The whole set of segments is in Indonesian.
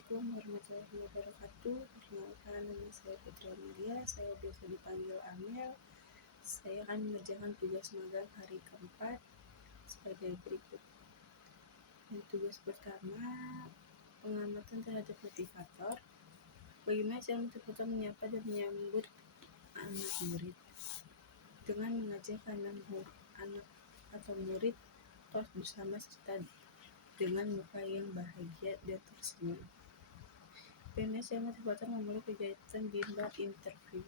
Assalamualaikum warahmatullahi wabarakatuh. Perkenalkan, nama saya Fitri Amelia. Saya biasa dipanggil Amel. Saya akan mengerjakan tugas magang hari keempat sebagai berikut. Yang tugas pertama, pengamatan terhadap motivator. Bagaimana cara motivator menyapa dan menyambut anak murid dengan mengajak anak atau murid terus bersama serta dengan muka yang bahagia dan tersenyum. Bagaimana cara motivator memulai kegiatan bimbel interview,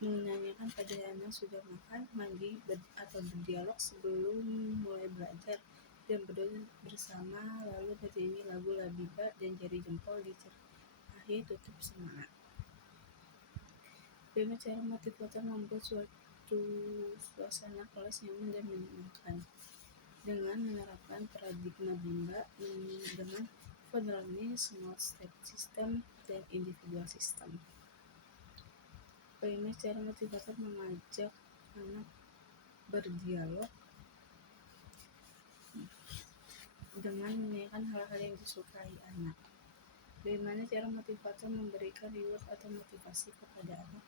menanyakan pada anak sudah makan, mandi, atau berdialog sebelum mulai belajar, dan berdoa bersama, lalu bernyanyi lagu Labiba dan jari jempol diceritahi tutup semangat. Bagaimana cara motivator membuat suatu suasana kelas nyaman dan menyenangkan dengan menerapkan paradigma Bimba dengan fun learning, small step system, dan individual system. Bagaimana cara motivator mengajak anak berdialog dengan menanyakan hal-hal yang disukai anak. Bagaimana cara motivator memberikan reward atau motivasi kepada anak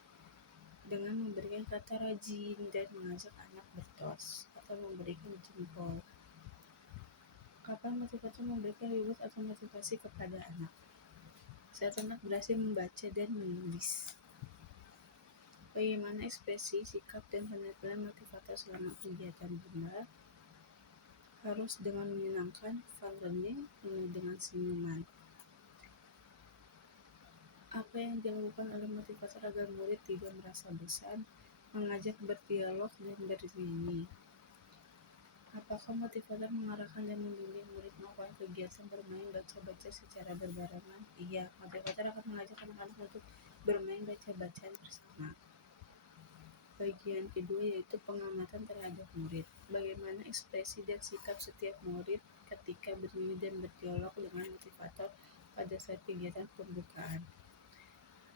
dengan memberikan kata rajin dan mengajak anak bertos atau memberikan jempol. Kapan motivator memberikan reward atau motivasi kepada anak? Saat anak berhasil membaca dan menulis. Bagaimana ekspresi, sikap, dan penampilan motivator selama kegiatan bimbel? Harus dengan menyenangkan, fun learning, penuh dengan senyuman. Apa yang dilakukan oleh motivator agar murid tidak merasa bosan? Mengajak berdialog dan bernyanyi. Apakah motivator mengarahkan dan membimbing murid melakukan kegiatan bermain baca-baca secara berbarengan? Iya, motivator akan mengajak anak-anak untuk bermain baca-bacaan bersama. Bagian kedua yaitu pengamatan terhadap murid. Bagaimana ekspresi dan sikap setiap murid ketika bernyanyi dan berdialog dengan motivator pada saat kegiatan pembukaan.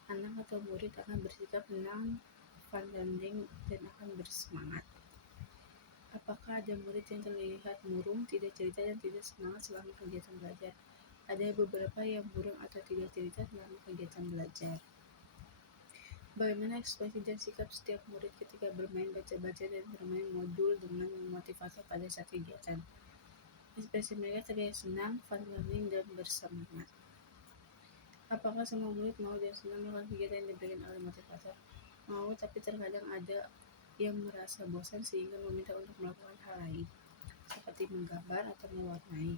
Anak atau murid akan bersikap tenang, fun learning, dan akan bersemangat. Apakah ada murid yang terlihat murung, tidak cerita, dan tidak semangat selama kegiatan belajar? Ada beberapa yang murung atau tidak cerita selama kegiatan belajar. Bagaimana ekspresi dan sikap setiap murid ketika bermain baca-baca dan bermain modul dengan motivator pada saat kegiatan? Ekspresi mereka terlihat senang, fun learning, dan bersemangat. Apakah semua murid mau dan senang melakukan kegiatan yang diberikan oleh motivator? Mau, tapi terkadang ada yang merasa bosan sehingga meminta untuk melakukan hal lain, seperti menggambar atau mewarnai.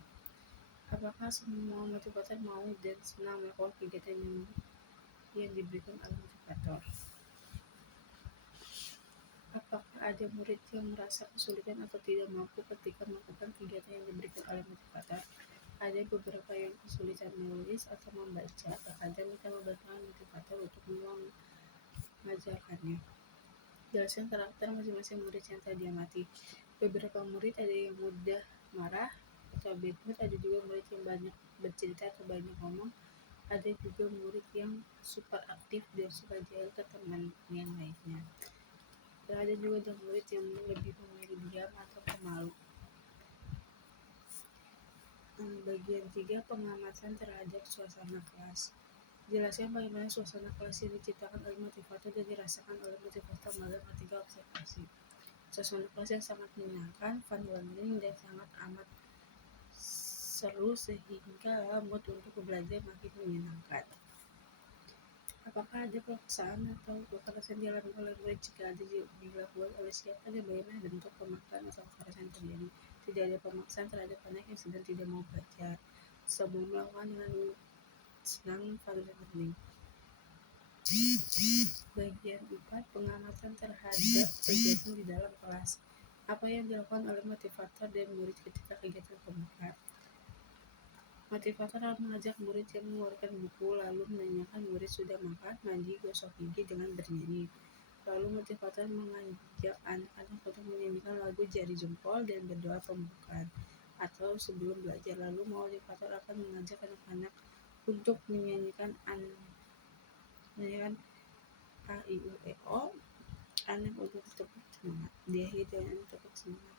Apakah semua motivator mau dan senang melakukan kegiatan yang diberikan oleh motivator? Apakah ada murid yang merasa kesulitan atau tidak mampu ketika melakukan kegiatan yang diberikan oleh motivator? Ada beberapa yang kesulitan menulis atau membaca, terkadang kita membutuhkan motivator untuk mengajarkannya. Jelaskan karakter masing-masing murid yang tadi amati. Beberapa murid ada yang mudah marah atau bad mood, ada juga murid yang banyak bercerita atau banyak ngomong, ada juga murid yang super aktif dan suka jahil ke teman yang lainnya. Dan ada juga murid yang lebih memilih diam atau pemalu. Bagian 3, pengamatan terhadap suasana kelas. Jelaskan bagaimana suasana kelas yang diciptakan oleh motivator dan dirasakan oleh motivator magang ketika observasi. Suasana kelas yang sangat menyenangkan, fun learning, dan sangat amat seru sehingga mood untuk belajar makin menyenangkan. Apakah ada pemaksaan atau kekerasan dialami oleh murid? Jika ada, dilakukan oleh siapa dan bagaimana bentuk pemaksaan atau kekerasan terjadi? Tidak ada pemaksaan terhadap anak yang sedang tidak mau belajar. Semua melakukan dengan senang, fun learning. Bagian 4, pengamatan terhadap kegiatan di dalam kelas. Apa yang dilakukan oleh motivator dan murid ketika kegiatan pembukaan? Motivator akan mengajak murid yang mengeluarkan buku, lalu menanyakan murid sudah makan, mandi, gosok gigi dengan bernyanyi. Lalu motivator mengajak anak-anak untuk menyanyikan lagu jari jempol dan berdoa pembukaan atau sebelum belajar. Lalu motivator akan mengajak anak-anak untuk menyanyikan A, I, U, E, O, anak untuk tepuk semangat. Diakhiri dengan tepuk semangat.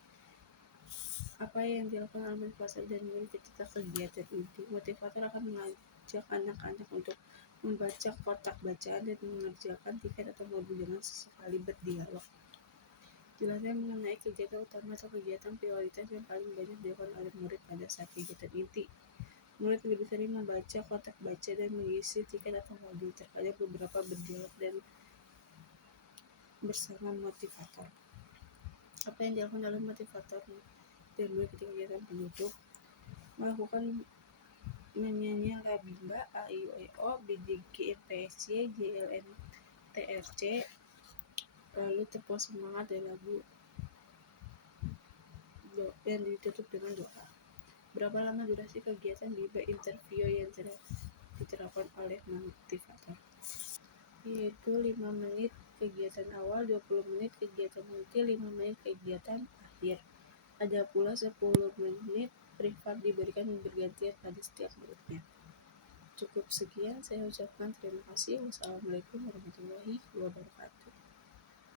Apa yang dilakukan oleh motivator dan murid ketika kegiatan itu? Motivator akan mengajak anak-anak untuk membaca kotak bacaan dan mengerjakan tiket atau modul dengan sesekali berdialog. Jelaskan mengenai kegiatan utama atau kegiatan prioritas yang paling banyak dilakukan oleh murid pada saat kegiatan inti. Murid lebih sering membaca kotak baca dan mengisi tiket atau modul, terkadang beberapa berdialog dan bersama motivator. Apa yang dilakukan oleh motivator dan murid ketika kegiatan penutup? Melakukan menyanyi Labimba, A I U E O, B J G M P S C, J L N T R C, lalu tepuk semangat dan lagu dan ditutup dengan doa. Berapa lama durasi kegiatan di interview yang diterapkan oleh motivator? Yaitu 5 menit kegiatan awal, 20 menit kegiatan inti, 5 menit kegiatan akhir. Ada pula 10 menit privat diberikan bergantian pada setiap muridnya. Cukup sekian, saya ucapkan terima kasih. Wassalamualaikum warahmatullahi wabarakatuh.